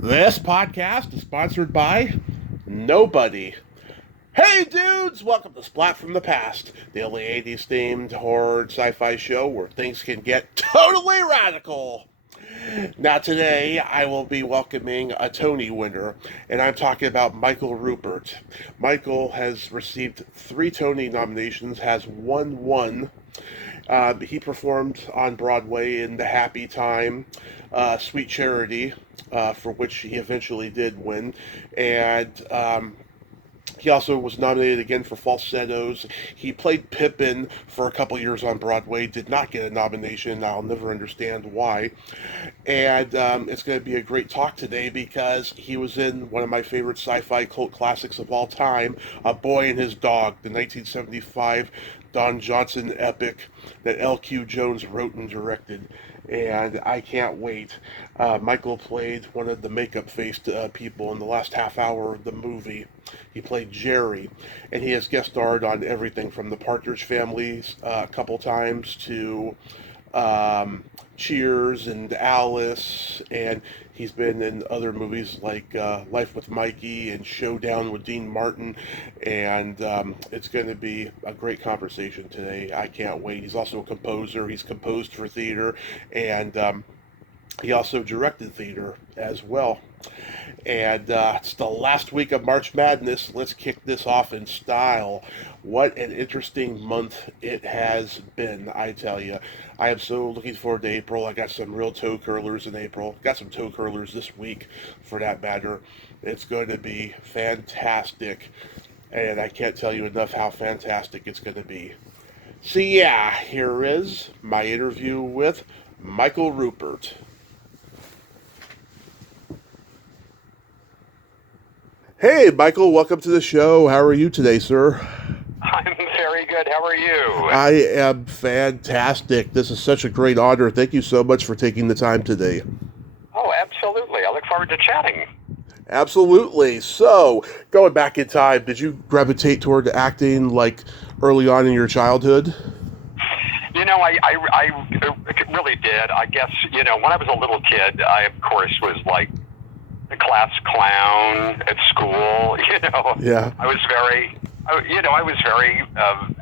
This podcast is sponsored by nobody. Hey dudes, welcome to Splat from the Past, the only 80s themed horror sci-fi show where things can get totally radical. Now today I will be welcoming a Tony winner, and I'm talking about Michael Rupert. Michael has received 3 Tony nominations, has won 1. He performed on Broadway in The Happy Time, Sweet Charity, for which he eventually did win, and he also was nominated again for Falsettos. He played Pippin for a couple years on Broadway, did not get a nomination. I'll never understand why. And it's going to be a great talk today because he was in one of my favorite sci-fi cult classics of all time, A Boy and His Dog, the 1975 Don Johnson epic that L.Q. Jones wrote and directed. And I can't wait. Michael played one of the makeup-faced people in the last half hour of the movie. He played Jerry, and he has guest starred on everything from the Partridge Family a couple times to Cheers and Alice, and he's been in other movies like Life with Mikey and Showdown with Dean Martin, and it's going to be a great conversation today. I can't wait. He's also a composer. He's composed for theater, and he also directed theater as well. And it's the last week of March Madness. Let's kick this off in style. What an interesting month it has been, I tell you. I am so looking forward to April. I got some real toe curlers in April. Got some toe curlers this week, for that matter. It's going to be fantastic. And I can't tell you enough how fantastic it's going to be. So yeah, here is my interview with Michael Rupert. Hey, Michael, welcome to the show. How are you today, sir? I'm very good. How are you? I am fantastic. This is such a great honor. Thank you so much for taking the time today. Oh, absolutely. I look forward to chatting. Absolutely. So, going back in time, did you gravitate toward acting like early on in your childhood? You know, I really did. I guess, when I was a little kid, I, of course, was like the class clown at school. Yeah. I was very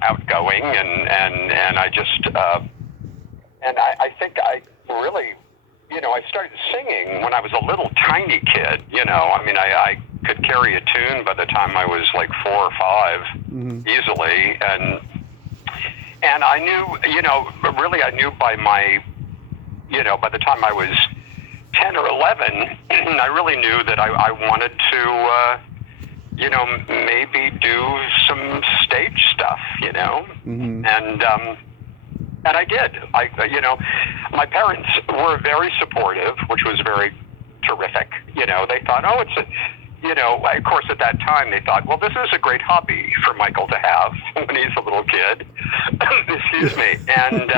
outgoing, and I just, and I think I really, I started singing when I was a little tiny kid. I could carry a tune by the time I was like 4 or 5 easily, and I knew, really, I knew by my, by the time I was 10 or 11, I really knew that I wanted to, maybe do some stage stuff, and I did. My parents were very supportive, which was very terrific. They thought, oh, it's of course at that time they thought, well, this is a great hobby for Michael to have when he's a little kid. Excuse me. And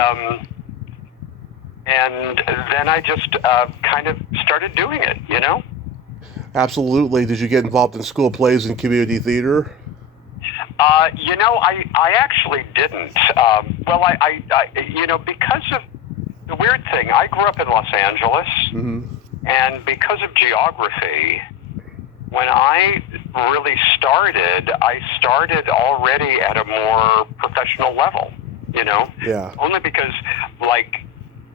then I just kind of started doing it, Absolutely. Did you get involved in school plays and community theater? I actually didn't. Well, I because of the weird thing, I grew up in Los Angeles, and because of geography, when I really started, I started already at a more professional level, Yeah. Only because,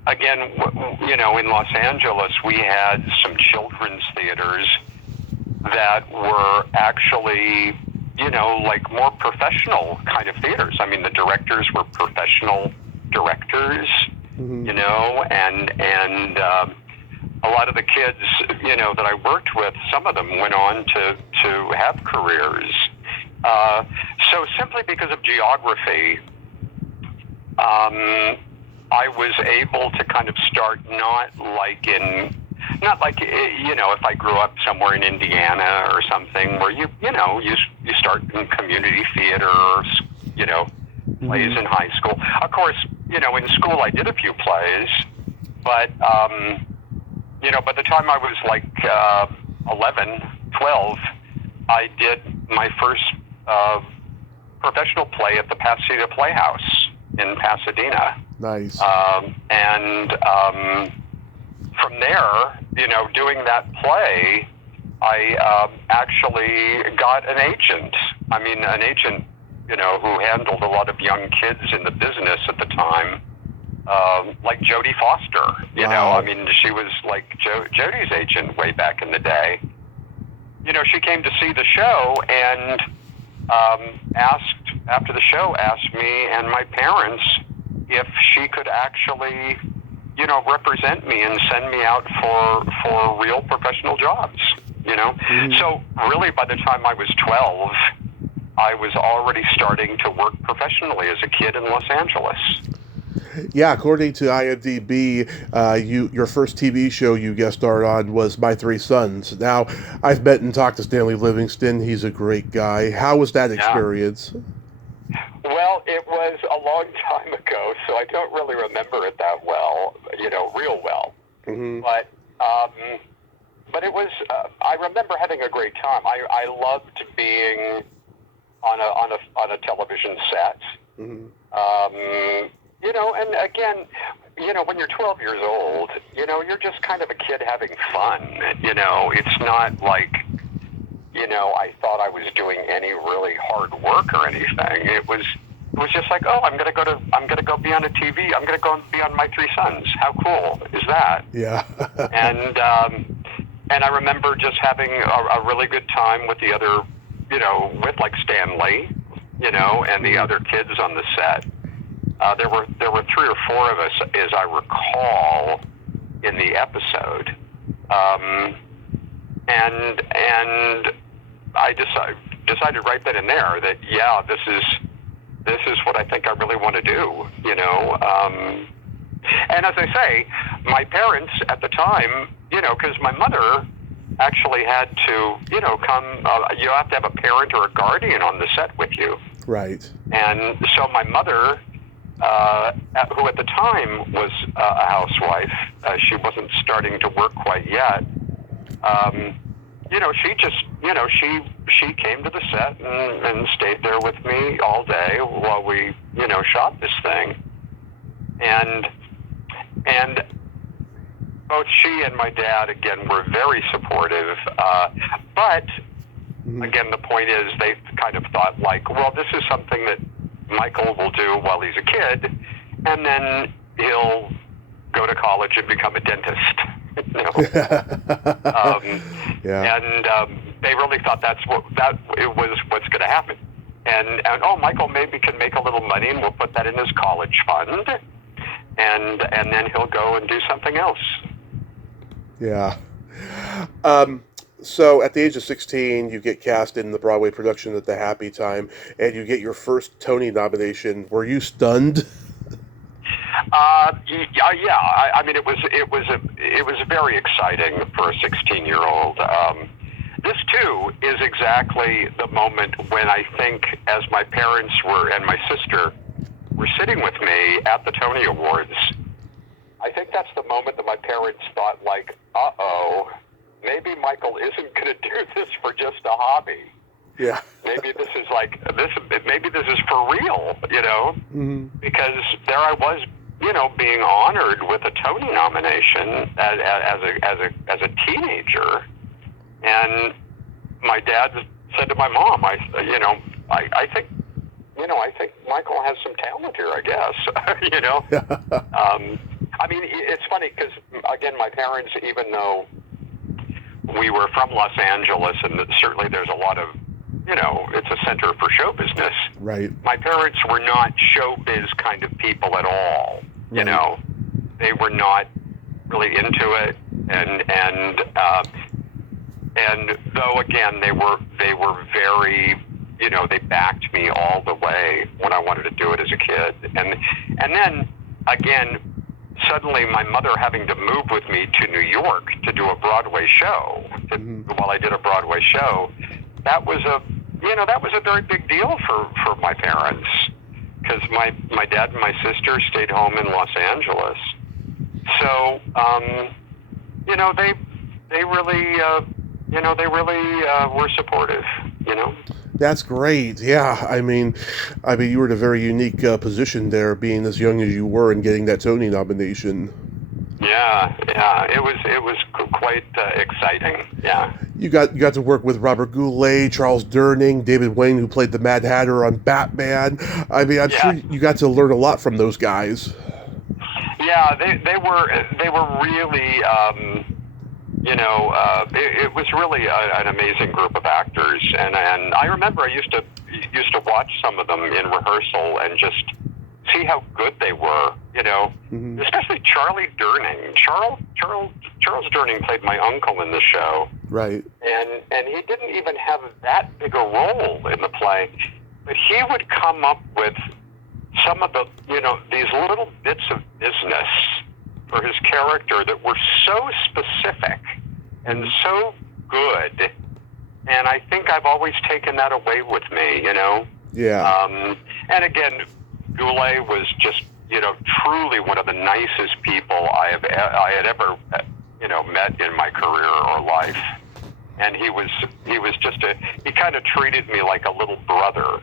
again, in Los Angeles, we had some children's theaters that were actually, more professional kind of theaters. I mean, the directors were professional directors, and a lot of the kids, that I worked with, some of them went on to have careers. So simply because of geography, I was able to kind of start not like if I grew up somewhere in Indiana or something where you start in community theater or, plays in high school. Of course, in school I did a few plays, but, by the time I was like 11, 12, I did my first professional play at the Pasadena Playhouse in Pasadena. Nice. from there, doing that play, I actually got an agent. I mean, an agent, who handled a lot of young kids in the business at the time, like Jodie Foster. Wow. I mean, she was like Jodie's agent way back in the day. She came to see the show and asked me and my parents if she could actually, represent me and send me out for real professional jobs. Mm-hmm. So really, by the time I was 12, I was already starting to work professionally as a kid in Los Angeles. Yeah, according to IMDb, your first TV show you guest starred on was My Three Sons. Now, I've met and talked to Stanley Livingston. He's a great guy. How was that experience? Well, it was a long time ago, so I don't really remember it that well, real well. Mm-hmm. But it was. I remember having a great time. I loved being on a television set. Mm-hmm. And again, when you're 12 years old, you're just kind of a kid having fun. It's not like, I thought I was doing any really hard work or anything. It was just like, oh, I'm gonna go be on a TV. I'm gonna go and be on My Three Sons. How cool is that? Yeah. And I remember just having a really good time with the other, with like Stanley, and the other kids on the set. There were 3 or 4 of us, as I recall, in the episode, and I decided right then and there that this is what I think I really want to do, And as I say, my parents at the time, because my mother actually had to, come. You have to have a parent or a guardian on the set with you, Right. and so my mother. Who at the time was a housewife, she wasn't starting to work quite yet. She just, she came to the set and stayed there with me all day while we, shot this thing. And both she and my dad, again, were very supportive. But again, the point is they kind of thought like, well, this is something that Michael will do while he's a kid, and then he'll go to college and become a dentist. Yeah. And they really thought it was what's going to happen. And Michael maybe can make a little money, and we'll put that in his college fund, and then he'll go and do something else. Yeah. So at the age of 16, you get cast in the Broadway production at the Happy Time, and you get your first Tony nomination. Were you stunned? Yeah. I mean, it was very exciting for a 16-year-old. This too is exactly the moment when I think, as my parents and my sister were sitting with me at the Tony Awards, I think that's the moment that my parents thought, like, uh-oh, maybe Michael isn't going to do this for just a hobby. Yeah. Maybe this is maybe this is for real, Mm-hmm. because there I was, being honored with a Tony nomination as a teenager, and my dad said to my mom, I think Michael has some talent here, I guess. I mean, it's funny because, again, my parents, even though we were from Los Angeles, and certainly there's a lot of, it's a center for show business. Right. My parents were not showbiz kind of people at all. Right. They were not really into it, and though again they were very, they backed me all the way when I wanted to do it as a kid, and then again, suddenly my mother having to move with me to New York to do a Broadway show, while I did a Broadway show, that was a very big deal for my parents, because my dad and my sister stayed home in Los Angeles. So, they really were supportive, That's great. Yeah. I mean, you were in a very unique position there, being as young as you were and getting that Tony nomination. Yeah. It was quite exciting. Yeah. You got to work with Robert Goulet, Charles Durning, David Wayne, who played the Mad Hatter on Batman. I mean, I'm sure you got to learn a lot from those guys. Yeah, they were really, it was really an amazing group of actors, and I remember I used to watch some of them in rehearsal and just see how good they were, Mm-hmm. especially Charlie Durning. Charles Durning played my uncle in the show, Right. and he didn't even have that big a role in the play, but he would come up with some of the, these little bits of business for his character that were so specific and so good, and I think I've always taken that away with me, Yeah. And again, Goulet was just, truly one of the nicest people I had ever, met in my career or life. And he was just he kind of treated me like a little brother,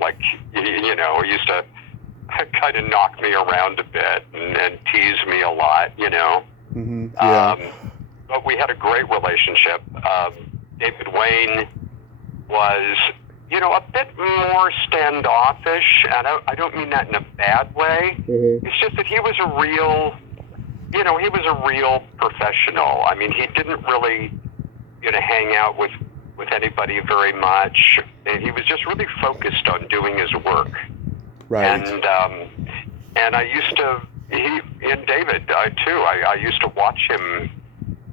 like, he used to kind of knock me around a bit and tease me a lot, Mm-hmm. Yeah. But we had a great relationship. David Wayne was, a bit more standoffish, and I don't mean that in a bad way. Mm-hmm. It's just that he was a real professional. I mean, he didn't really, hang out with anybody very much, and he was just really focused on doing his work. Right. And I used to, David, too, I used to watch him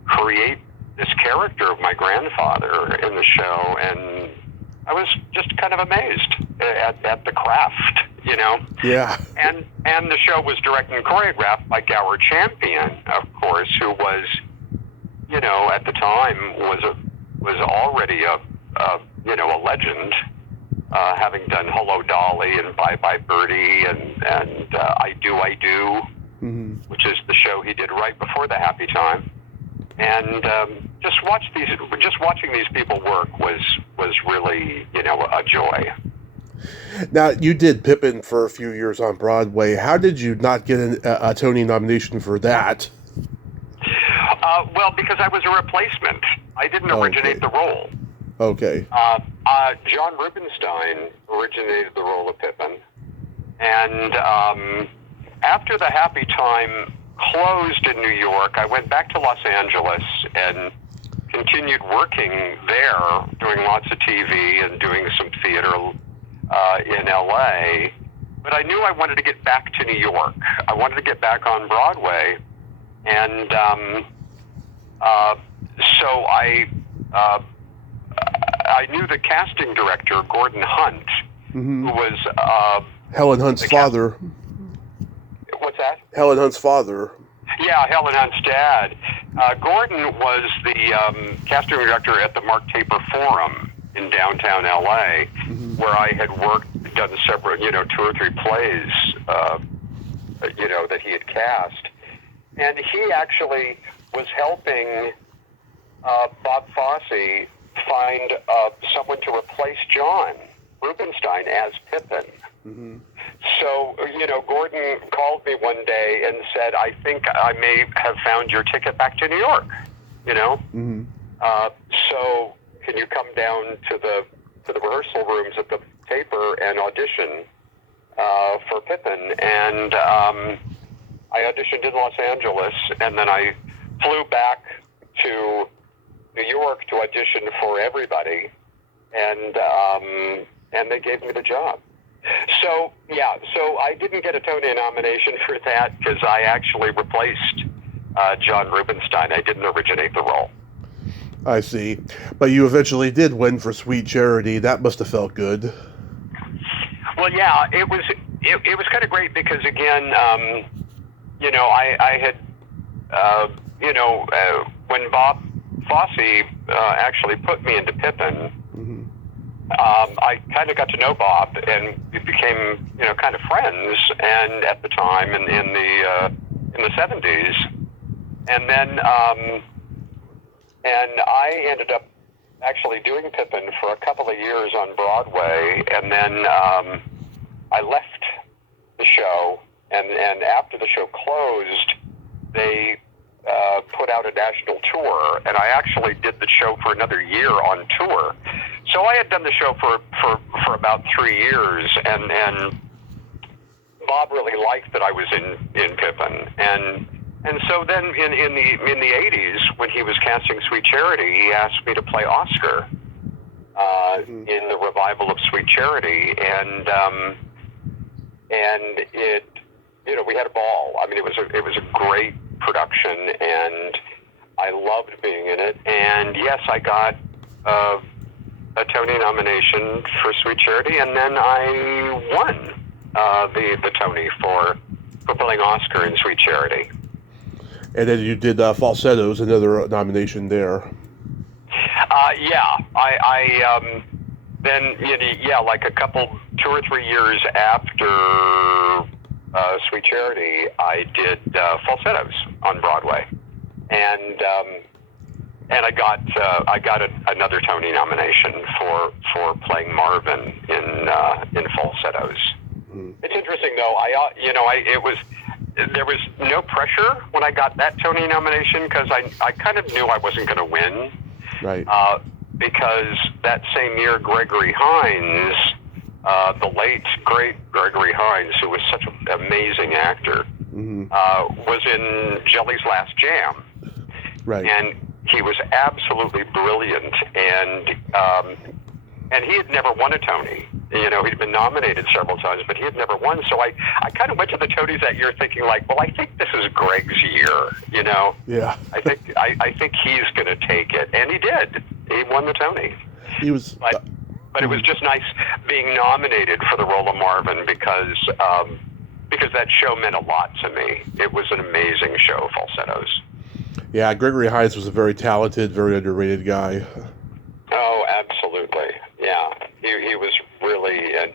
create this character of my grandfather in the show, and I was just kind of amazed at the craft, Yeah. And the show was directed and choreographed by Gower Champion, of course, who was, at the time was already a legend, having done Hello Dolly and Bye Bye Birdie and I Do, Mm-hmm. which is the show he did right before The Happy Time. And just watching these people work was really, a joy. Now, you did Pippin for a few years on Broadway. How did you not get a Tony nomination for that? Well, because I was a replacement. I didn't originate the role. Okay. John Rubinstein originated the role of Pippin. And after The Happy Time closed in New York, I went back to Los Angeles and continued working there, doing lots of TV and doing some theater in LA. But I knew I wanted to get back to New York. I wanted to get back on Broadway. And so I knew the casting director, Gordon Hunt, Mm-hmm. who was Helen Hunt's father. What's that? Helen Hunt's father. Yeah, Helen Hunt's dad. Gordon was the casting director at the Mark Taper Forum in downtown LA, Mm-hmm. where I had done several, 2 or 3 plays, that he had cast. And he actually was helping Bob Fosse find someone to replace John Rubinstein as Pippin. Mm-hmm. So, Gordon called me one day and said, I think I may have found your ticket back to New York, Mm-hmm. So can you come down to the rehearsal rooms at the Taper and audition for Pippin? And I auditioned in Los Angeles, and then I flew back to New York to audition for everybody, and they gave me the job. So I didn't get a Tony nomination for that because I actually replaced John Rubinstein. I didn't originate the role. I see. But you eventually did win for Sweet Charity. That must have felt good. Well, yeah, it was kind of great because, again, I had, when Bob Fosse actually put me into Pippin, Mm-hmm. I kind of got to know Bob, and we became, kind of friends. And at the time, in the 70s, and then, and I ended up actually doing Pippin for a couple of years on Broadway, and then I left the show, and after the show closed, they put out a national tour, and I actually did the show for another year on tour. So I had done the show for about 3 years, and Bob really liked that I was in Pippin, and so then in the 80s, when he was casting Sweet Charity, he asked me to play Oscar in the revival of Sweet Charity, and it, we had a ball. I mean, it was a great production, and I loved being in it. And yes, I got a Tony nomination for Sweet Charity, and then I won the Tony for playing Oscar in Sweet Charity. And then you did Falsettos, another nomination there. Yeah, I then like a couple, 2 or 3 years after Sweet Charity, I did Falsettos on Broadway, and I got another Tony nomination for playing Marvin in Falsettos. Mm-hmm. It's interesting though. There was no pressure when I got that Tony nomination, because I kind of knew I wasn't going to win. Right. Because that same year, Gregory Hines, the late, great Gregory Hines, who was such an amazing actor, was in Jelly's Last Jam. Right. And he was absolutely brilliant, and he had never won a Tony. He'd been nominated several times, but he had never won. So I kind of went to the Tonys that year thinking, like, well, I think this is Greg's year, Yeah. I think he's going to take it. And he did. He won the Tony. He was... But it was just nice being nominated for the role of Marvin, because that show meant a lot to me. It was an amazing show, Falsettos. Yeah, Gregory Hines was a very talented, very underrated guy. Oh, absolutely. Yeah, he was really, and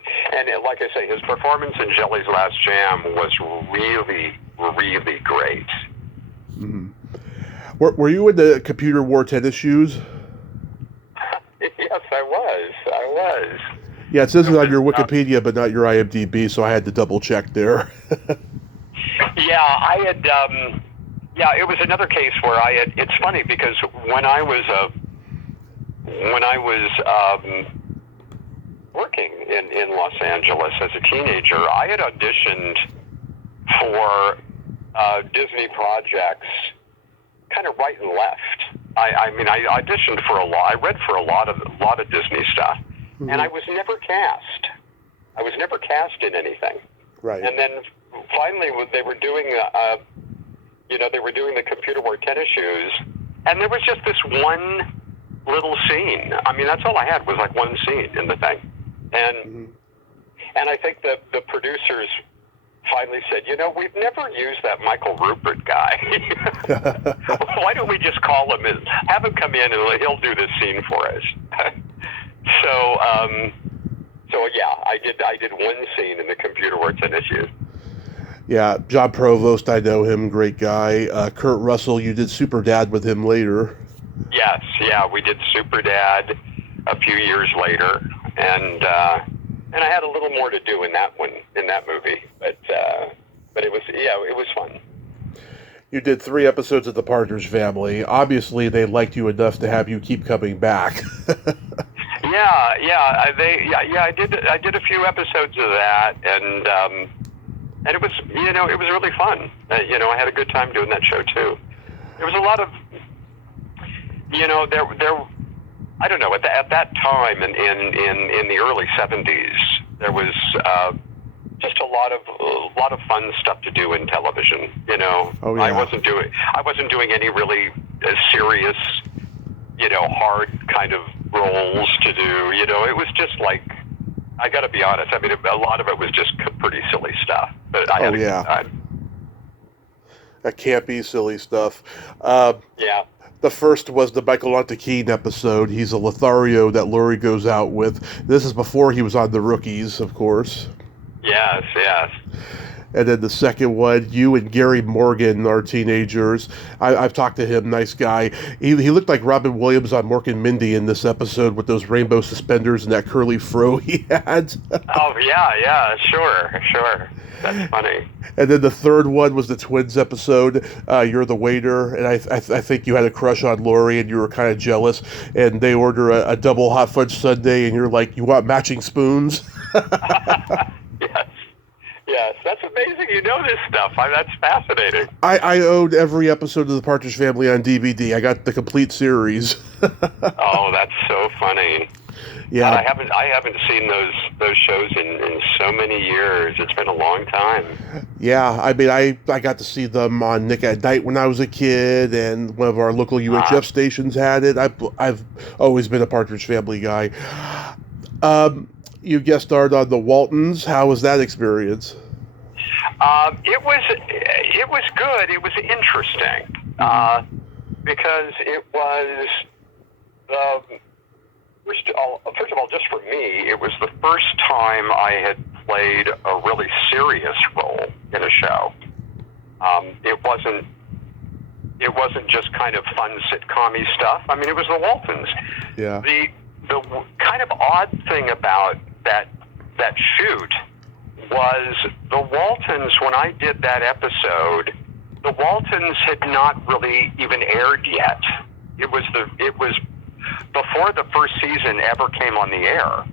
like I say, his performance in Jelly's Last Jam was really, really great. Mm-hmm. Were you in the computer wore tennis shoes? Yes, I was. Yeah, it says it on your Wikipedia, but not your IMDb, so I had to double check there. Yeah, I had. It was another case where I had. It's funny because when I was working in Los Angeles as a teenager, I had auditioned for Disney projects, kind of right and left. I mean, I auditioned for a lot. I read for a lot of Disney stuff, and I was never cast. I was never cast in anything. Right. And then finally, they were doing the computer wore tennis shoes, and there was just this one little scene. I mean, that's all I had was like one scene in the thing, and I think the producers finally said, we've never used that Michael Rupert guy. Why don't we just call him and have him come in and he'll do this scene for us? So yeah, I did one scene in the computer wore tennis shoes. Yeah, John Provost, I know him, great guy. Kurt Russell, you did Super Dad with him later. Yes, yeah, we did Super Dad a few years later, and I had a little more to do in that movie, but it was fun. You did 3 episodes of the Partridge Family. Obviously, they liked you enough to have you keep coming back. I did a few episodes of that, and it was it was really fun. I had a good time doing that show too. There was a lot of there I don't know, at that time in the early 70s, there was just a lot of fun stuff to do in television. Oh, yeah. I wasn't doing any really serious, hard kind of roles to do. It was just like, I got to be honest. I mean, a lot of it was just pretty silly stuff, but I had a good time. That campy, silly stuff. Yeah. The first was the Michael Montequin episode. He's a Lothario that Laurie goes out with. This is before he was on The Rookies, of course. Yes. And then the second one, you and Gary Morgan are teenagers. I've talked to him, nice guy. He looked like Robin Williams on Mork and Mindy in this episode with those rainbow suspenders and that curly fro he had. Oh, yeah, sure. That's funny. And then the third one was the twins episode. You're the waiter, and I think you had a crush on Lori, and you were kind of jealous. And they order a double hot fudge sundae, and you're like, "You want matching spoons?" Yes, that's amazing. You know this stuff. That's fascinating. I owned every episode of the Partridge Family on DVD. I got the complete series. Oh, that's so funny. Yeah, I haven't seen those shows in so many years. It's been a long time. Yeah, I mean, I got to see them on Nick at Night when I was a kid, and one of our local UHF stations had it. I've always been a Partridge Family guy. You guest starred on the Waltons. How was that experience? It was good. It was interesting because it was first of all, just for me, it was the first time I had played a really serious role in a show. It wasn't just kind of fun sitcom-y stuff. I mean, it was the Waltons. Yeah. The kind of odd thing about that shoot was the Waltons, when I did that episode, the Waltons had not really even aired yet. It was before the first season ever came on the air.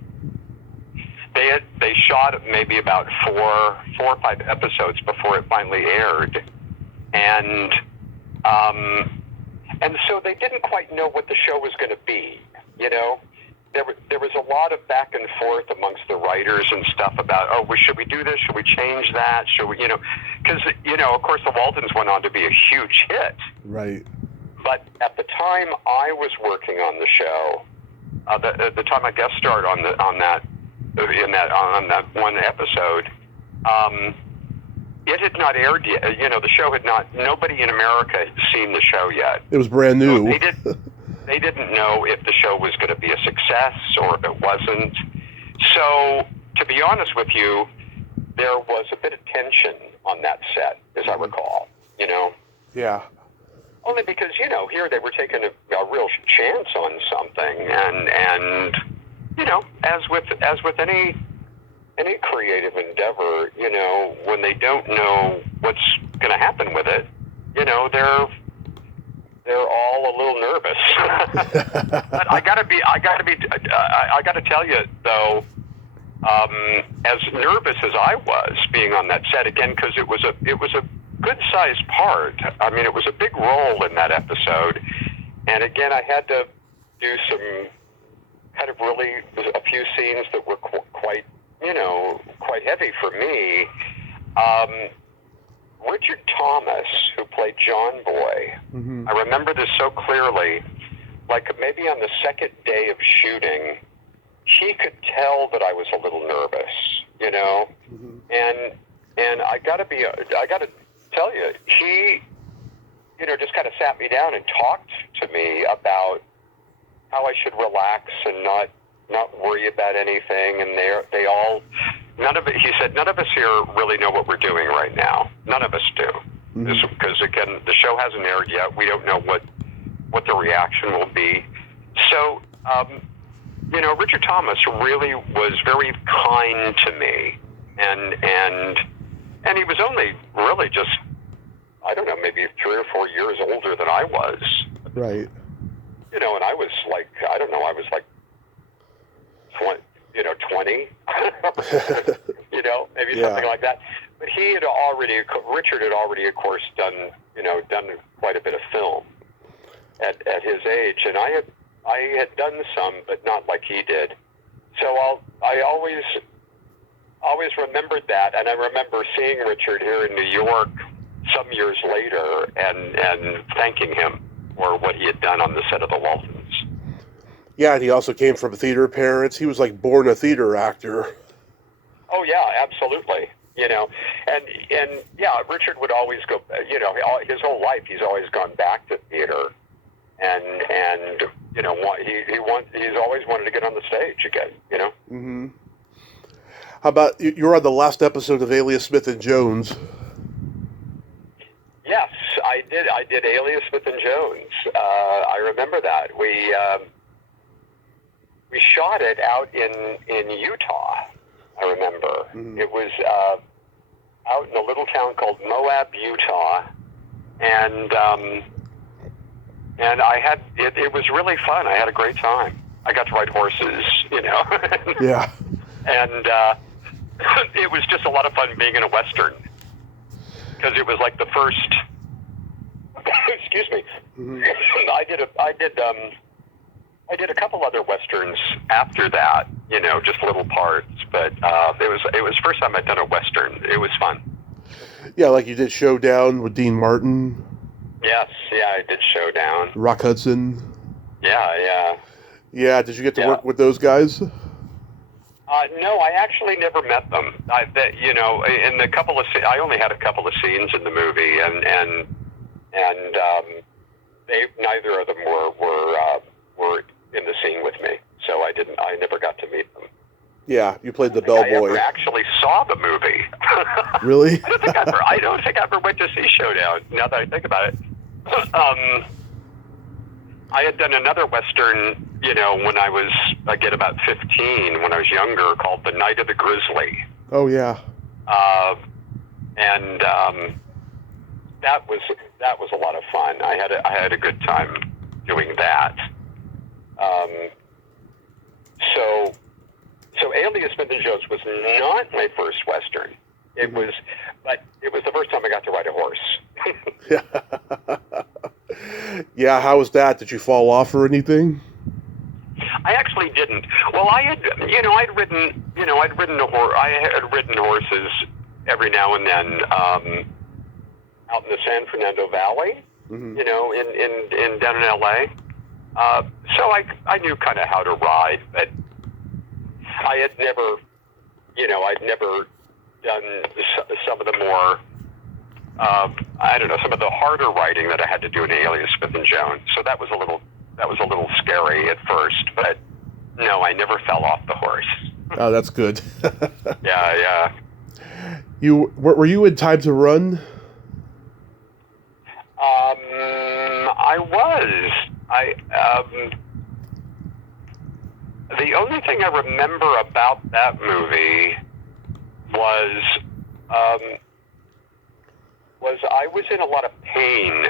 They shot maybe about four or five episodes before it finally aired, and so they didn't quite know what the show was going to be. You know, there was a lot of back and forth amongst the writers and stuff about, should we do this? Should we change that? Should we, because of course the Waltons went on to be a huge hit. Right. But at the time I was working on the show, the time I guest starred on that one episode, it had not aired yet. The show had not. Nobody in America had seen the show yet. It was brand new. So they didn't know if the show was going to be a success or if it wasn't. So, to be honest with you, there was a bit of tension on that set, as I recall. Yeah. Only because here they were taking a real chance on something, and as with any creative endeavor, when they don't know what's going to happen with it, they're all a little nervous. But I gotta tell you though, as nervous as I was being on that set again, because it was a good-sized part. I mean, it was a big role in that episode, and again, I had to do some kind of a few scenes that were quite heavy for me. Richard Thomas, who played John Boy, I remember this so clearly, like maybe on the second day of shooting, he could tell that I was a little nervous, and I gotta tell you, he, just kind of sat me down and talked to me about how I should relax and not worry about anything, and he said, none of us here really know what we're doing right now. None of us do. Because, again, the show hasn't aired yet. We don't know what the reaction will be. So, Richard Thomas really was very kind to me. And he was only really just, I don't know, maybe 3 or 4 years older than I was. Right. And I was like, I don't know, I was like 20, maybe something like that. But Richard had already, of course, done quite a bit of film at his age, and I had done some, but not like he did. So I always remembered that, and I remember seeing Richard here in New York some years later, and thanking him for what he had done on the set of The Waltons. Yeah, and he also came from theater parents. He was like born a theater actor. Oh yeah, absolutely. And yeah, Richard would always go. His whole life, he's always gone back to theater, and he's always wanted to get on the stage again. How about you're on the last episode of Alias Smith and Jones? Yes, I did. I did Alias Smith and Jones. I remember that. We shot it out in Utah. I remember. Mm. It was out in a little town called Moab, Utah, and I had it was really fun. I had a great time. I got to ride horses, you know. Yeah. And it was just a lot of fun being in a Western, because it was like the first. Excuse me. Mm-hmm. I did a couple other Westerns after that, you know, just little parts. But it was the first time I'd done a Western. It was fun. Yeah, like you did Showdown with Dean Martin. Yes, yeah, I did Showdown. Rock Hudson. Yeah. Yeah, did you get to work with those guys? No, I actually never met them. You know, in the couple of I only had a couple of scenes in the movie, and they neither of them were in the scene with me, so I never got to meet them. Yeah, you played the bellboy. I never actually saw the movie. Really? I don't think I ever went to see Showdown. Now that I think about it, I had done another Western, you know, when I was, again, about 15, when I was younger, called The Night of the Grizzly. Oh, yeah. And that was a lot of fun. I had a good time doing that. So Alias Smith and Jones was not my first Western. It was the first time I got to ride a horse. Yeah, how was that? Did you fall off or anything? I actually didn't. Well, I'd ridden horses every now and then out in the San Fernando Valley, Mm-hmm. you know, in down in LA. So I knew kind of how to ride, but I'd never done some of the more, some of the harder riding that I had to do in Alias Smith and Jones. So that was a little scary at first, but no, I never fell off the horse. Oh, that's good. Yeah. Were you in Time to Run? I was. The only thing I remember about that movie was I was in a lot of pain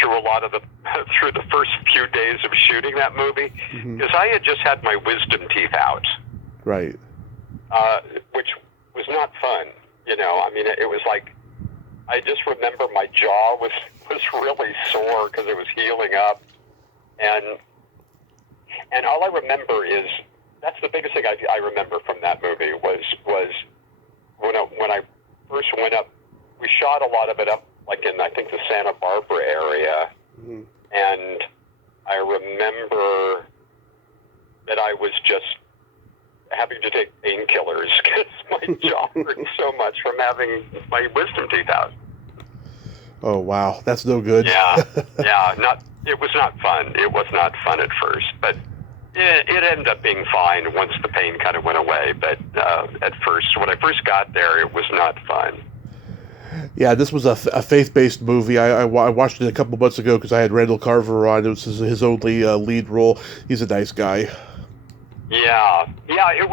through the first few days of shooting that movie, because I had just had my wisdom teeth out. Right. Which was not fun. You know, I mean, it was like, I just remember my jaw was really sore because it was healing up, and all I remember is, that's the biggest thing I remember from that movie was when I first went up. We shot a lot of it up, like in, I think, the Santa Barbara area, and I remember that I was just having to take painkillers because my jaw hurt so much from having my wisdom teeth out. Oh, wow. That's no good. Yeah. It was not fun. It was not fun at first, but it ended up being fine once the pain kind of went away. But at first, when I first got there, it was not fun. Yeah, this was a faith-based movie. I watched it a couple months ago because I had Randall Carver on. It was his only lead role. He's a nice guy. Yeah. It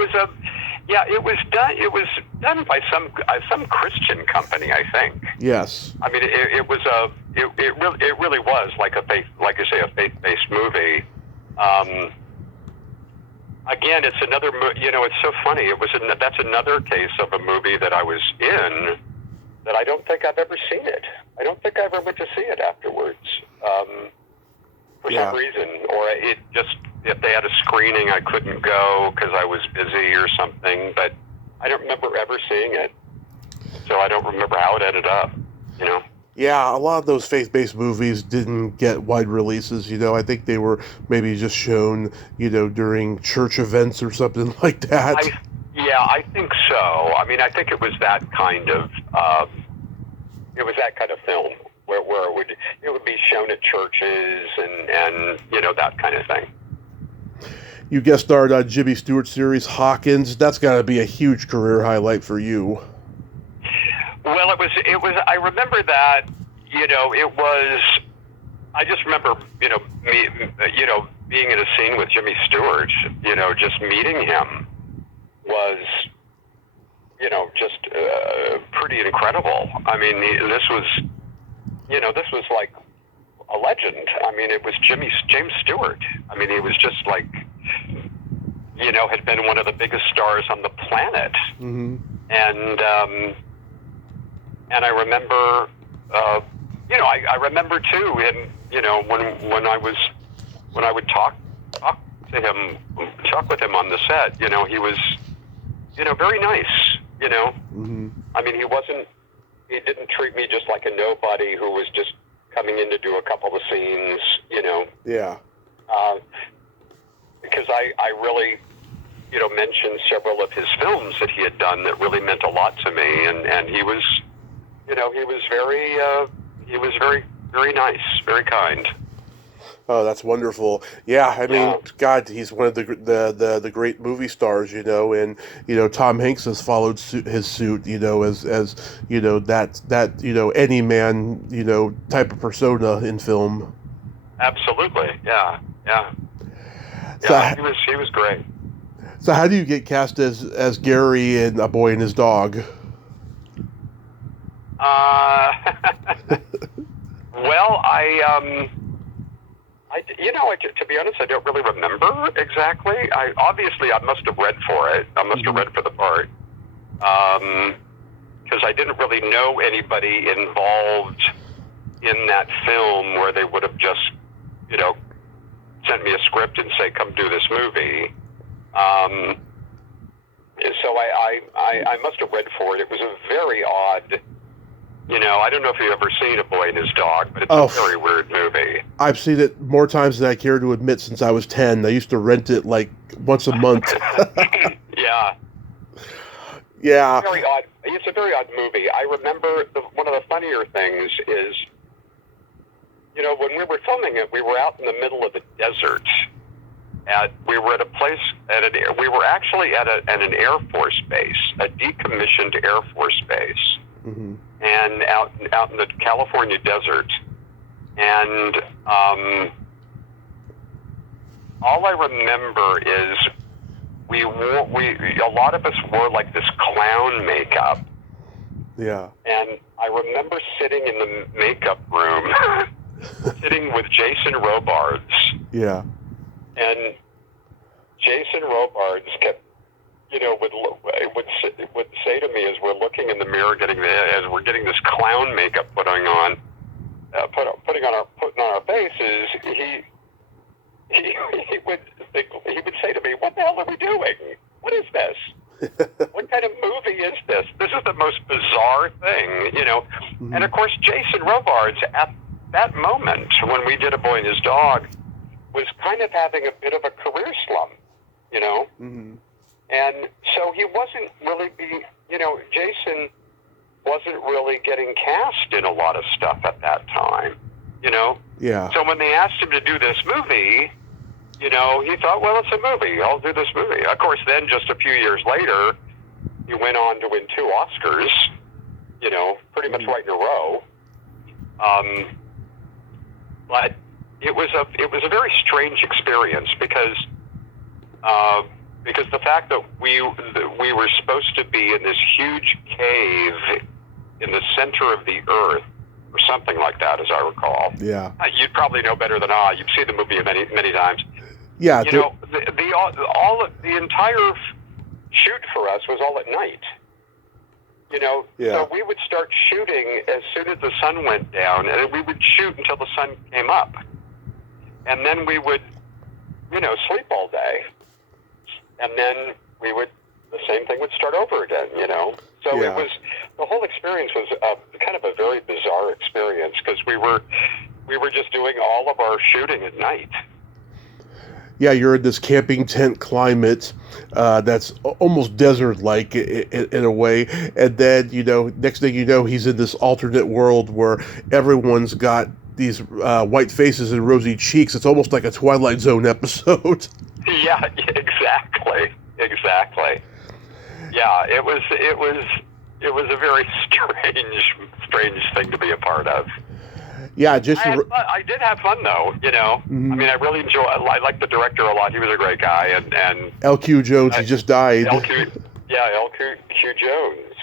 was done by some Christian company, I think. Yes. I mean, it really was like a faith-based movie. Again, it's another, it's so funny. That's another case of a movie that I was in that I don't think I've ever seen it. I don't think I ever went to see it afterwards, for some reason, or if they had a screening, I couldn't go because I was busy or something. But I don't remember ever seeing it, so I don't remember how it ended up. You know. Yeah, a lot of those faith-based movies didn't get wide releases, I think they were maybe just shown, during church events or something like that. I think so. I mean, I think it was that kind of, film where it would be shown at churches and that kind of thing. You guest starred on Jimmy Stewart's series Hawkins. That's got to be a huge career highlight for you. Well, it was. I remember that. It was. I just remember, being in a scene with Jimmy Stewart. Just meeting him was, just pretty incredible. I mean, this was like a legend. I mean, it was James Stewart. I mean, he was just like, had been one of the biggest stars on the planet. Mm-hmm. And I remember, I remember too him, when I would talk with him on the set, he was, very nice, Mm-hmm. I mean, he didn't treat me just like a nobody who was just coming in to do a couple of scenes, Yeah. Because I really, mentioned several of his films that he had done that really meant a lot to me, and he was, he was very, very nice, very kind. Oh, that's wonderful. Yeah, I mean, Yeah. God, he's one of the great movie stars, and Tom Hanks has followed his suit, as that any man, type of persona in film. Absolutely, yeah. So, He was great. So how do you get cast as Gary in A Boy and His Dog? Well, to be honest, I don't really remember exactly. I must have read for it. I must have read for the part. Because I didn't really know anybody involved in that film where they would have just, sent me a script and say, come do this movie. So I must have read for it. It was a very odd, I don't know if you've ever seen A Boy and His Dog, but it's a very weird movie. I've seen it more times than I care to admit since I was 10. I used to rent it like once a month. Yeah. Yeah. It's a very odd movie. I remember one of the funnier things is, when we were filming it, we were out in the middle of the desert. We were at a place we were actually at an Air Force base, a decommissioned Air Force base, mm-hmm. and out in the California desert. And all I remember is a lot of us wore like this clown makeup. Yeah. And I remember sitting in the makeup room, sitting with Jason Robards. Yeah. And Jason Robards kept, would say to me as we're looking in the mirror, as we're getting this clown makeup putting on our faces, he would say to me, "What the hell are we doing? What is this? What kind of movie is this? This is the most bizarre thing, Mm-hmm. And of course, Jason Robards at that moment when we did A Boy and His Dog was kind of having a bit of a career slump, Mm-hmm. And so he wasn't really Jason wasn't really getting cast in a lot of stuff at that time, Yeah. So when they asked him to do this movie, he thought, well, it's a movie. I'll do this movie. Of course, then just a few years later, he went on to win 2 Oscars, pretty much right in a row. But it was a very strange experience because the fact that we were supposed to be in this huge cave in the center of the earth, or something like that, as I recall. Yeah. You'd probably know better than I. You've seen the movie many, many times. Yeah. The entire shoot for us was all at night. Yeah. So we would start shooting as soon as the sun went down, and we would shoot until the sun came up. And then we would, sleep all day. And then the same thing would start over again, So Yeah. it was, the whole experience was kind of a very bizarre experience because we were just doing all of our shooting at night. Yeah, you're in this camping tent climate that's almost desert-like in a way, and then next thing you know, he's in this alternate world where everyone's got these white faces and rosy cheeks. It's almost like a Twilight Zone episode. Yeah, exactly. Yeah, it was a very strange thing to be a part of. Yeah, just I did have fun though, mm-hmm. I mean, I liked the director a lot. He was a great guy, and L.Q. Jones, he just died. L.Q. Jones.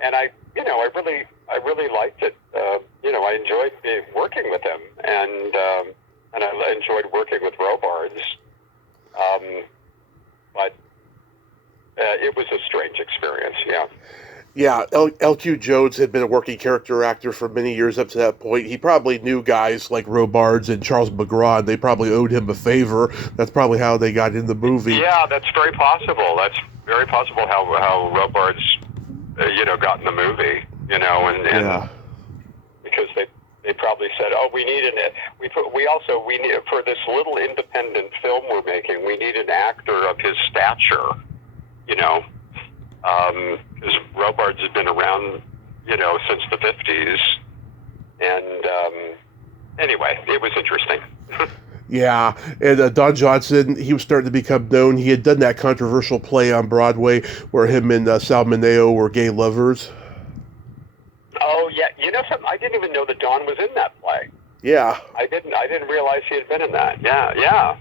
And I really liked it. I enjoyed working with him, and I enjoyed working with Robards. But it was a strange experience, yeah. Yeah, L.Q. Jones had been a working character actor for many years up to that point. He probably knew guys like Robards and Charles McGraw, and they probably owed him a favor. That's probably how they got in the movie. Yeah, that's very possible. That's very possible how Robards, got in the movie, and yeah. Because they probably said, oh, we need for this little independent film we're making, we need an actor of his stature, because Robards had been around, since the 50s. And anyway, it was interesting. Yeah, and Don Johnson, he was starting to become known. He had done that controversial play on Broadway where him and Sal Mineo were gay lovers. Oh, yeah. You know something? I didn't even know that Don was in that play. Yeah. I didn't realize he had been in that. Yeah.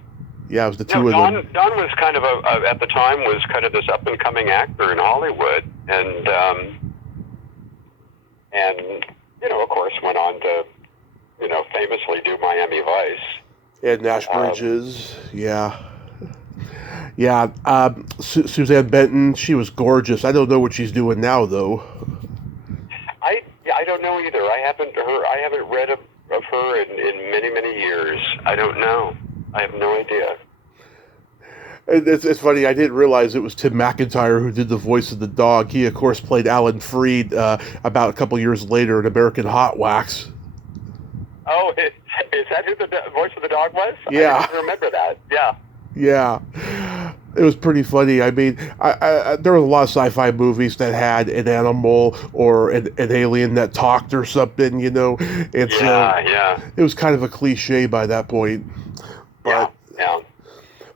Yeah, it was the two of them. Don was kind of at the time was kind of this up and coming actor in Hollywood, and of course went on to famously do Miami Vice and Nash Bridges. Yeah. Suzanne Benton, she was gorgeous. I don't know what she's doing now though. I don't know either. I haven't read of her in many years. I don't know. I have no idea. It's funny, I didn't realize it was Tim McIntyre who did the voice of the dog. He, of course, played Alan Freed about a couple years later in American Hot Wax. Oh, is that who the voice of the dog was? Yeah. I didn't remember that. Yeah. Yeah. It was pretty funny. I mean, there were a lot of sci-fi movies that had an animal or an alien that talked or something, It's, yeah. It was kind of a cliche by that point. But, yeah.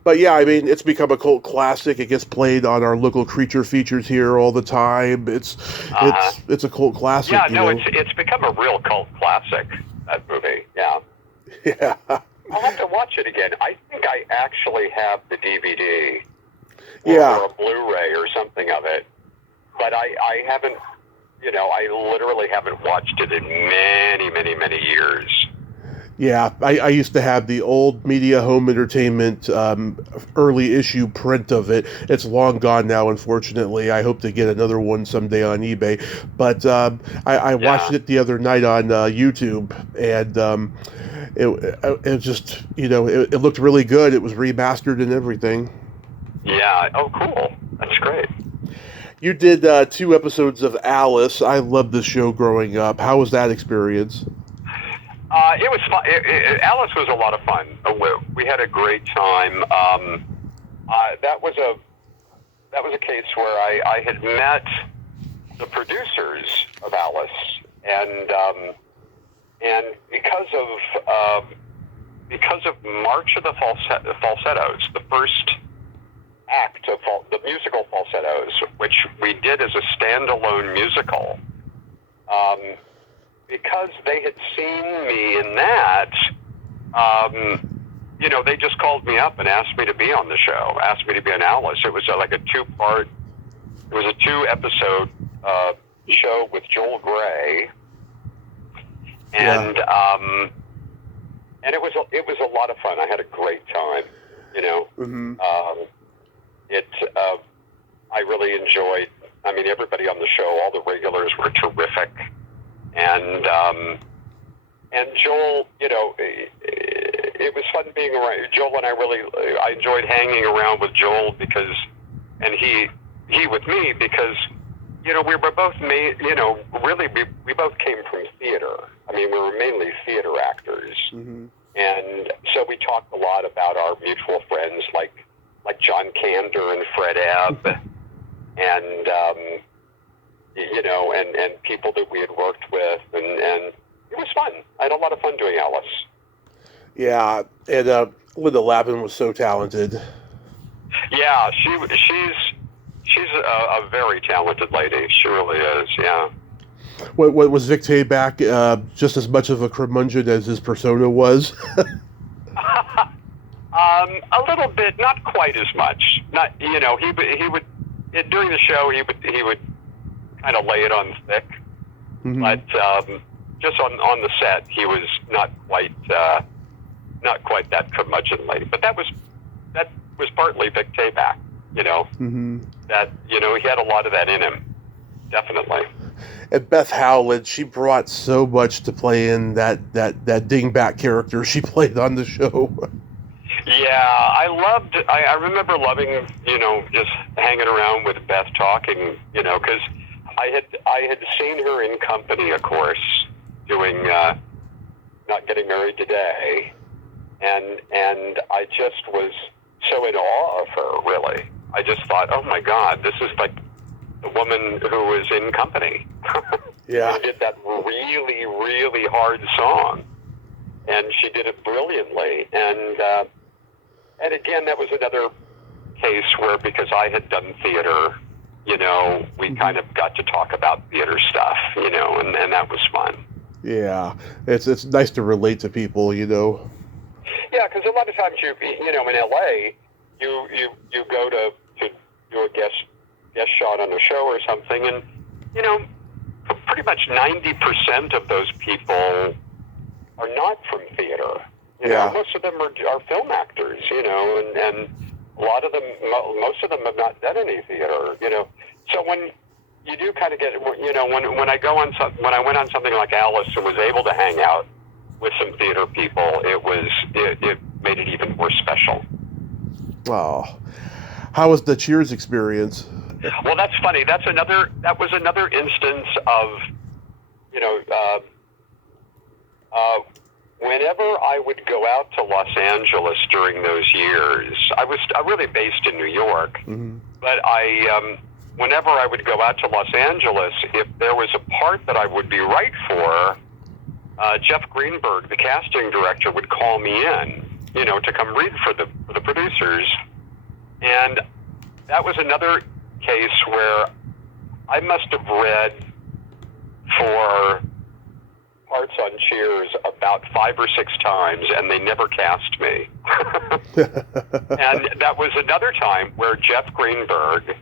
But yeah, I mean, it's become a cult classic. It gets played on our local creature features here all the time. It's a cult classic. Yeah, no, it's become a real cult classic, that movie. Yeah. Yeah. I'll have to watch it again. I think I actually have the DVD or a Blu-ray or something of it, but I haven't, I literally haven't watched it in many years. Yeah, I used to have the old Media Home Entertainment early issue print of it. It's long gone now, unfortunately. I hope to get another one someday on eBay. But I watched it the other night on YouTube, and it just, it looked really good. It was remastered and everything. Yeah. Oh, cool. That's great. You did 2 episodes of Alice. I loved the show growing up. How was that experience? It was fun. Alice was a lot of fun. We had a great time. That was a case where I had met the producers of Alice, and because of March of the Falsettos, the first act of the musical Falsettos, which we did as a standalone musical. Because they had seen me in that, they just called me up and asked me to be on the show, asked me to be on Alice. It was like a 2-episode show with Joel Grey, and and it was a lot of fun. I had a great time, Mm-hmm. I really enjoyed. I mean, everybody on the show, all the regulars were terrific. And Joel, it was fun being around Joel, and I enjoyed hanging around with Joel and he with me because, we were both we both came from theater. I mean, we were mainly theater actors. Mm-hmm. And so we talked a lot about our mutual friends like John Kander and Fred Ebb, and and people that we had worked with, and it was fun. I had a lot of fun doing Alice. Yeah, and Linda Lavin was so talented. Yeah, she's a very talented lady. She really is. Yeah. What was Vic Tayback just as much of a curmudgeon as his persona was? A little bit, not quite as much. Not, he would during the show he would kind of lay it on thick, Mm-hmm. but just on the set he was not quite that curmudgeon lady. But that was partly Vic Tayback, Mm-hmm. that he had a lot of that in him, definitely. And Beth Howland, she brought so much to play in that dingbat character she played on the show. Yeah, I remember loving, just hanging around with Beth talking, because I had seen her in Company, of course, doing Not Getting Married Today, and I just was so in awe of her, really. I just thought, oh my God, this is like the woman who was in Company. Yeah. And did that really, really hard song. And she did it brilliantly. And again, that was another case where, because I had done theater, we kind of got to talk about theater stuff, and that was fun. Yeah. It's nice to relate to people, Yeah, because a lot of times in LA, you go to do a guest shot on a show or something, and pretty much 90% of those people are not from theater. Most of them are film actors, and a lot of them, most of them have not done any theater, So when you do kind of get, when I went on something like Alice and was able to hang out with some theater people, it made it even more special. Oh, how was the Cheers experience? Well, that's funny. That was another instance of, whenever I would go out to Los Angeles during those years, I was really based in New York, Mm-hmm. but whenever I would go out to Los Angeles, if there was a part that I would be right for, Jeff Greenberg, the casting director, would call me in, to come read for the producers. And that was another case where I must have read for parts on Cheers about 5 or 6 times, and they never cast me. And that was another time where Jeff Greenberg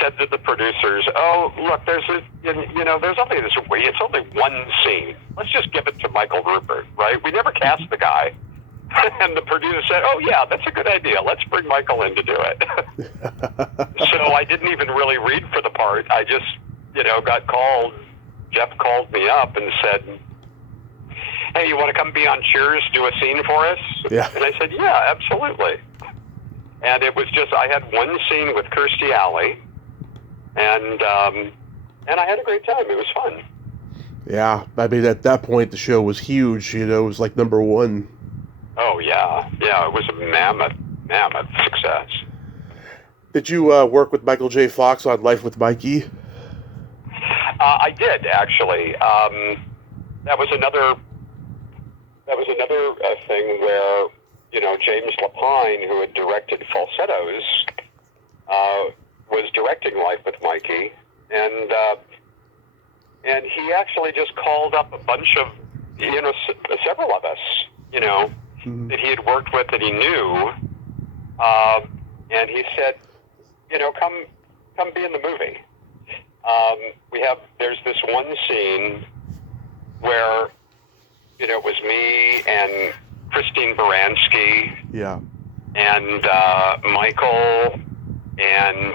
said to the producers, "Oh, look, there's only this way. It's only one scene. Let's just give it to Michael Rupert, right? We never cast the guy." And the producer said, "Oh yeah, that's a good idea. Let's bring Michael in to do it." So I didn't even really read for the part. I just, got called. Jeff called me up and said, "Hey, you want to come be on Cheers, do a scene for us?" Yeah. And I said, "Yeah, absolutely." And it was just, I had one scene with Kirstie Alley, and I had a great time. It was fun. Yeah, I mean, at that point, the show was huge. It was like number one. Oh, yeah. Yeah, it was a mammoth success. Did you work with Michael J. Fox on Life with Mikey? I did, actually. That was another thing where, James Lapine, who had directed Falsettos, was directing Life with Mikey, and he actually just called up a bunch of, several of us, Mm-hmm. that he had worked with that he knew, and he said, come be in the movie. There's this one scene where, it was me and Christine Baranski, Yeah. and Michael and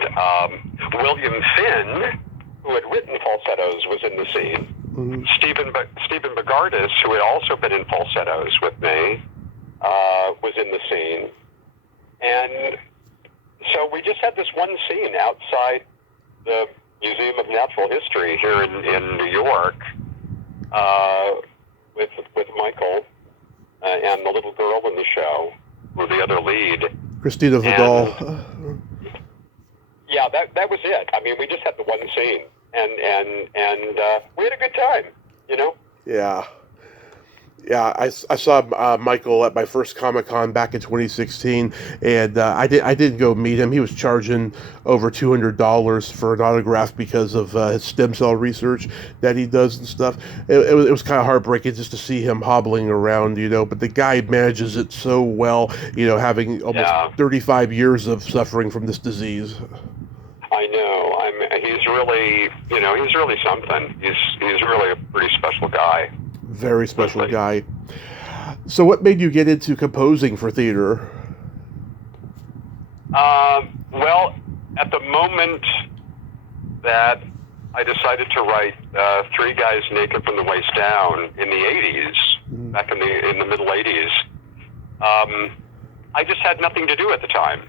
William Finn, who had written Falsettos, was in the scene. Mm-hmm. Stephen Bogardus, who had also been in Falsettos with me, was in the scene. And so we just had this one scene outside the Museum of Natural History here in New York, with Michael and the little girl in the show, who the other lead. Christina Vidal. Yeah, that was it. I mean, we just had the one scene, and we had a good time, Yeah. Yeah, I saw Michael at my first Comic-Con back in 2016, and I didn't go meet him. He was charging over $200 for an autograph because of his stem cell research that he does and stuff. It was kind of heartbreaking just to see him hobbling around, but the guy manages it so well, having almost Yeah, 35 years of suffering from this disease. I know. He's really, he's really something. He's really a pretty special guy. Very special Honestly. guy. So, what made you get into composing for theater? Well, at the moment that I decided to write Three Guys Naked from the Waist Down in the 80s, Mhm. back in the middle 80s, I just had nothing to do at the time,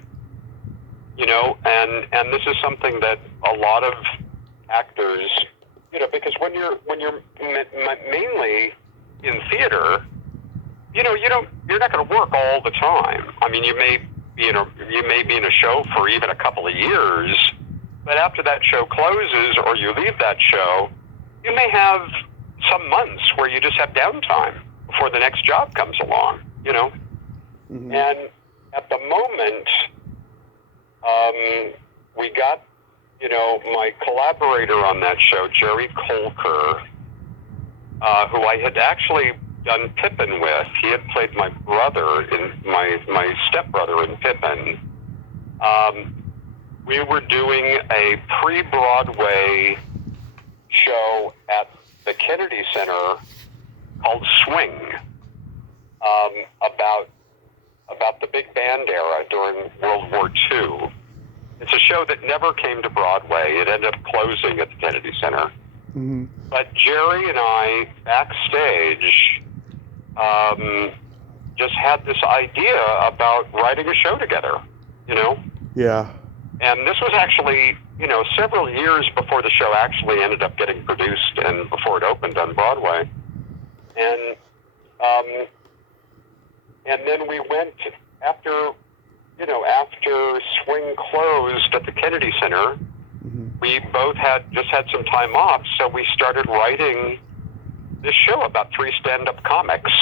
and this is something that a lot of actors, because when you're mainly in theater, you're not going to work all the time. I mean, you may be in a show for even a couple of years, but after that show closes or you leave that show, you may have some months where you just have downtime before the next job comes along. Mhm. And at the moment, we got, my collaborator on that show, Jerry Colker, who I had actually done Pippin with. He had played my brother my stepbrother in Pippin. We were doing a pre-Broadway show at the Kennedy Center called Swing, about the big band era during World War II. It's a show that never came to Broadway. It ended up closing at the Kennedy Center. Mhm. But Jerry and I, backstage, just had this idea about writing a show together, Yeah. And this was actually, several years before the show actually ended up getting produced and before it opened on Broadway. And then we went after Swing closed at the Kennedy Center. Mhm. We both had some time off, so we started writing this show about three stand-up comics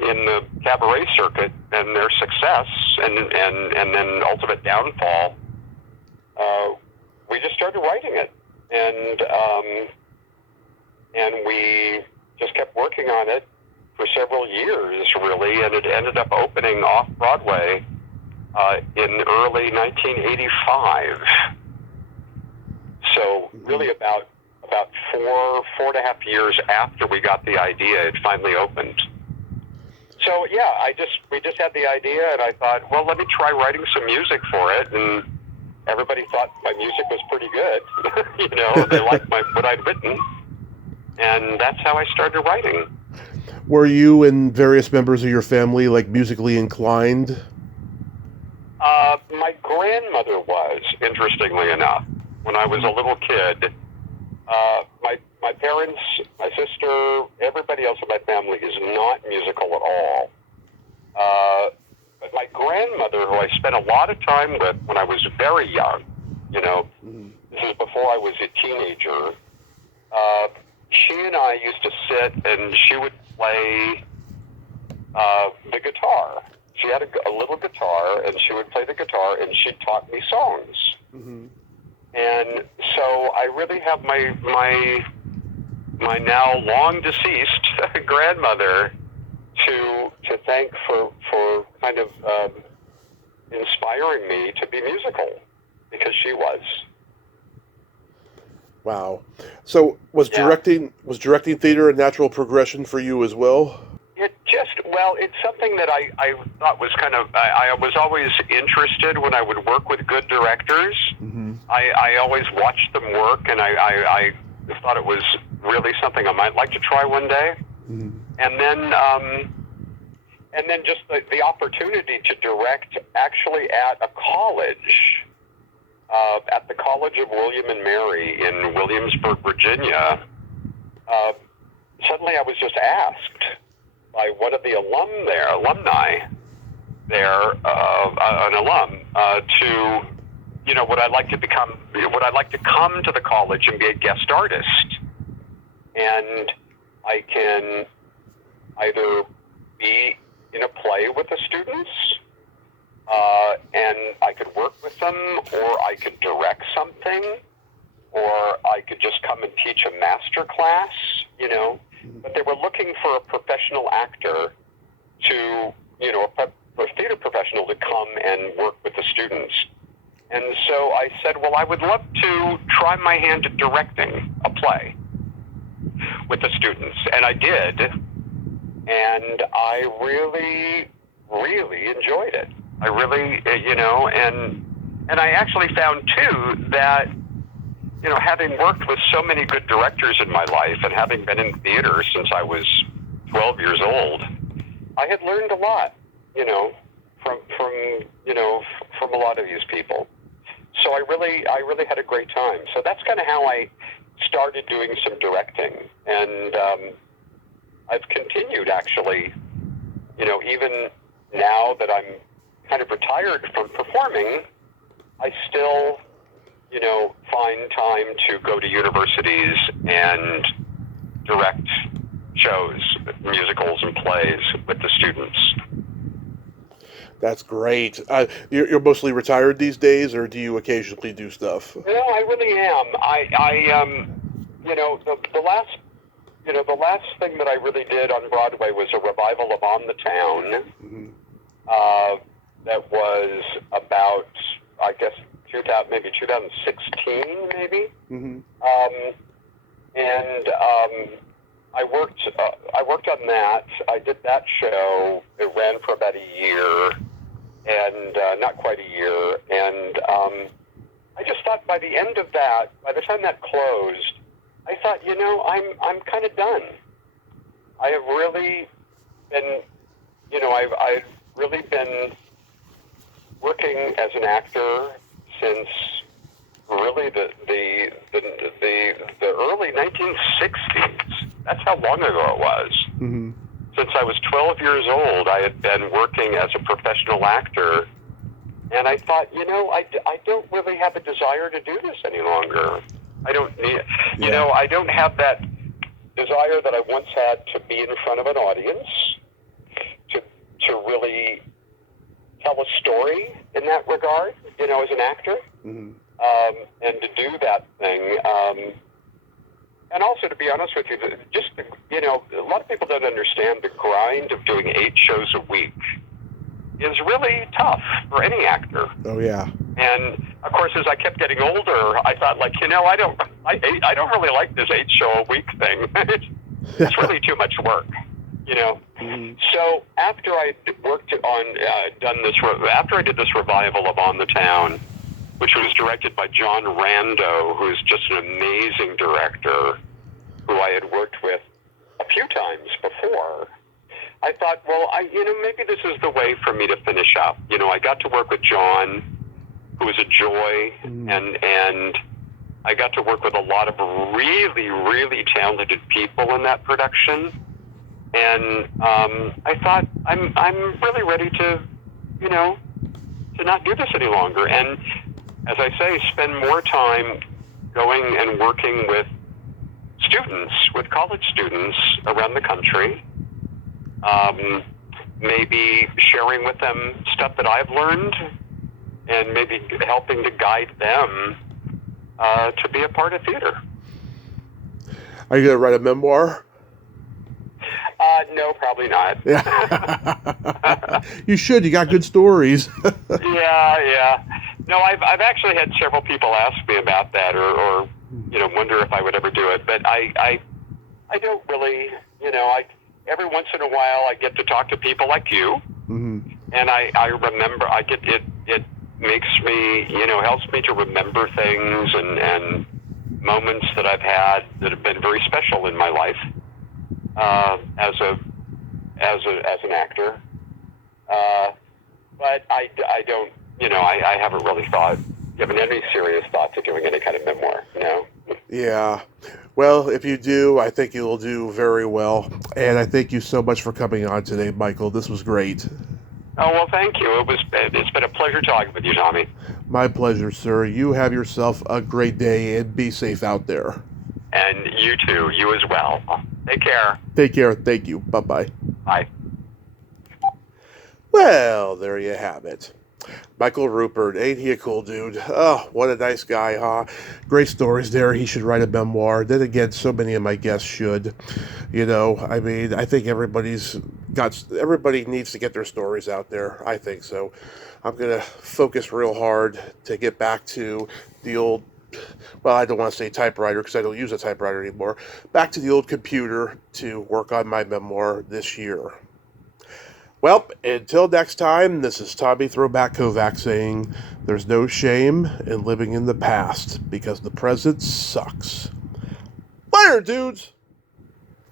in the cabaret circuit and their success and then ultimate downfall. We just started writing it, and we just kept working on it for several years, really, and it ended up opening off Broadway in early 1985. So really about 4.5 years after we got the idea, it finally opened. So yeah, we just had the idea, and I thought, well, let me try writing some music for it, and everybody thought my music was pretty good. They liked what I'd written, and that's how I started writing. Were you and various members of your family musically inclined? My grandmother was, interestingly enough, when I was a little kid. My parents, my sister, everybody else in my family is not musical at all. But my grandmother, who I spent a lot of time with when I was very young, this is before I was a teenager, she and I used to sit and she would play the guitar. She had a little guitar, and she would play the guitar, and she taught me songs. Mm-hmm. And so I really have my now long deceased grandmother to thank for kind of inspiring me to be musical, because she was. Wow. So was directing theater a natural progression for you as well? It's something that I thought was kind of, I was always interested when I would work with good directors. Mm-hmm. I always watched them work, and I thought it was really something I might like to try one day. Mm-hmm. And then just the opportunity to direct actually at a college, at the College of William and Mary in Williamsburg, Virginia. Suddenly I was just asked by one of the alumni there, an alum, to, would I like to come to the college and be a guest artist? And I can either be in a play with the students, and I could work with them, or I could direct something, or I could just come and teach a master class, you know. But they were looking for a professional actor to, you know, a theater professional to come and work with the students. And so I said, well, I would love to try my hand at directing a play with the students. And I did. And I really, really enjoyed it. I really, you know, and I actually found, too, that, you know, having worked with so many good directors in my life and having been in theater since I was 12 years old, I had learned a lot, you know, from you know, from a lot of these people. So I really had a great time. So that's kind of how I started doing some directing. And I've continued, actually, you know, even now that I'm kind of retired from performing, I still, you know, find time to go to universities and direct shows, musicals and plays with the students. That's great. You're mostly retired these days, or do you occasionally do stuff? No, I really am. I you know, the last thing that I really did on Broadway was a revival of On the Town. Mm-hmm. That was about, I guess, 2016, maybe. Mm-hmm. I worked on that. I did that show. It ran for about a year, and not quite a year. And I just thought by the end of that, by the time that closed, I thought, you know, I'm kind of done. I have really been, you know, I've really been working as an actor since really the early 1960s. That's how long ago it was. Mm-hmm. Since I was 12 years old, I had been working as a professional actor, and I thought, you know, I don't really have a desire to do this any longer. I don't need, you know, I don't have that desire that I once had to be in front of an audience, to really tell a story in that regard, you know, as an actor. Mm-hmm. And to do that thing. And also, to be honest with you, just, you know, a lot of people don't understand the grind of doing 8 shows a week is really tough for any actor. Oh, yeah. And, of course, as I kept getting older, I thought, like, you know, I don't really like this 8 show a week thing. It's really too much work, you know. Mm-hmm. So after I after I did this revival of On the Town, which was directed by John Rando, who's just an amazing director, who I had worked with a few times before, I thought, well, you know, maybe this is the way for me to finish up. You know, I got to work with John, who was a joy, and I got to work with a lot of really, really talented people in that production. And I thought, I'm really ready to, you know, to not do this any longer. And as I say, spend more time going and working with students, with college students around the country, maybe sharing with them stuff that I've learned, and maybe helping to guide them to be a part of theater. Are you going to write a memoir? No, probably not. Yeah. You should. You got good stories. Yeah. No, I've actually had several people ask me about that, or you know, wonder if I would ever do it. But I don't really, you know. Every once in a while I get to talk to people like you, mm-hmm. and I remember. I get it. It makes me, you know, helps me to remember things and moments that I've had that have been very special in my life as an actor. But I don't. You know, I haven't really given any serious thought to doing any kind of memoir, no. Yeah. Well, if you do, I think you'll do very well. And I thank you so much for coming on today, Michael. This was great. Oh, well, thank you. It's been a pleasure talking with you, Tommy. My pleasure, sir. You have yourself a great day and be safe out there. And you too. You as well. Take care. Take care. Thank you. Bye-bye. Bye. Well, there you have it. Michael Rupert, ain't he a cool dude? Oh, what a nice guy, huh? Great stories there. He should write a memoir. Then again, so many of my guests should. You know, I mean, I think everybody needs to get their stories out there. I think so. I'm going to focus real hard to get back to the old, well, I don't want to say typewriter because I don't use a typewriter anymore, back to the old computer to work on my memoir this year. Well, until next time, this is Tommy Throwback Kovac saying there's no shame in living in the past because the present sucks. Later, dudes!